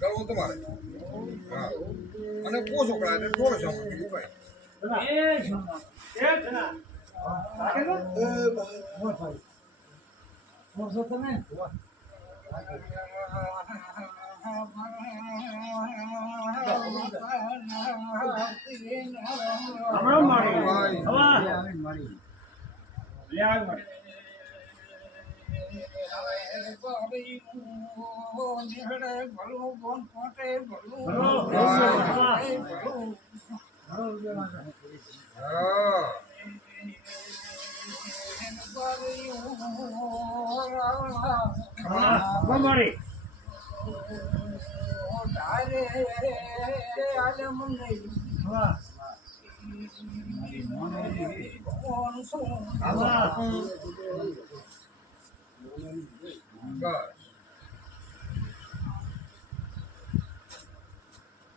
ગળવો તમારે હા અને પોસો કરાય થોડો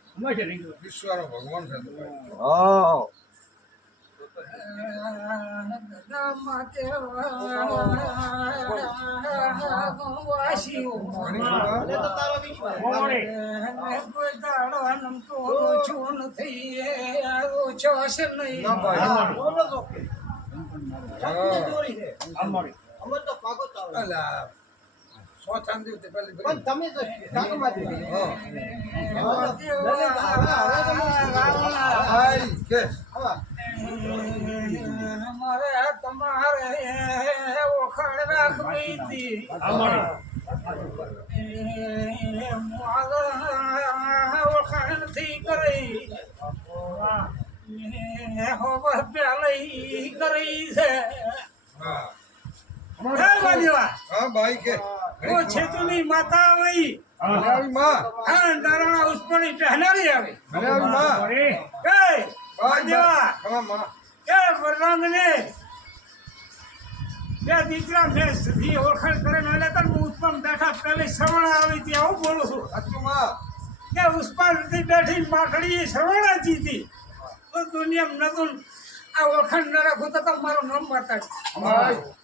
સમય બીજું વિશ્વનો ભગવાન છે તમે તમારે ઓળખાણ રાખવી હતી ઓળખાણ નથી કરી કરી છે છેતુની માતા આવી નારાયણ ઉસ્પણી પહેનારી આવી વરરામને બે દીકરા મેં સીધી ઓળખાણ કરે એટલે તને ઉત્પન્ન બેઠા પેલી શ્રવણ આવી હતી આવું બોલું છું કે ઉસ્પાન બેઠી માખડી શ્રવણ જીતી તો દુનિયા નતું આ ઓળખાણ ન રાખું તો મારું નામ માતાજી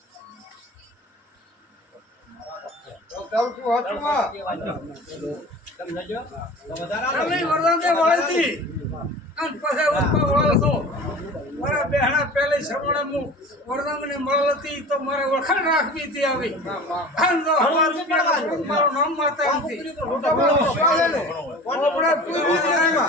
મારા બેહણા પેલી શ્રવણે હું વરદામને મળેલ હતી તો મારે ઓળખાણ રાખવી હતી આવી મારું નામ માતા